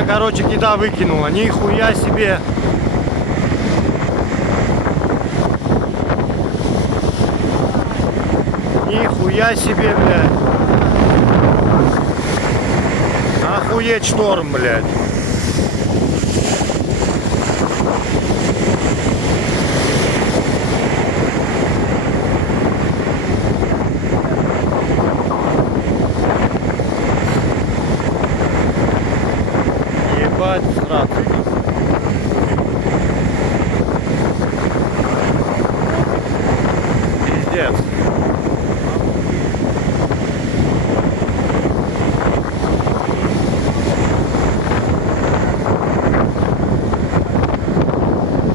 машина, короче, кита выкинула. Нихуя себе. Нихуя себе, блядь. Охуеть шторм, блядь. Ебать, сразу. Пиздец.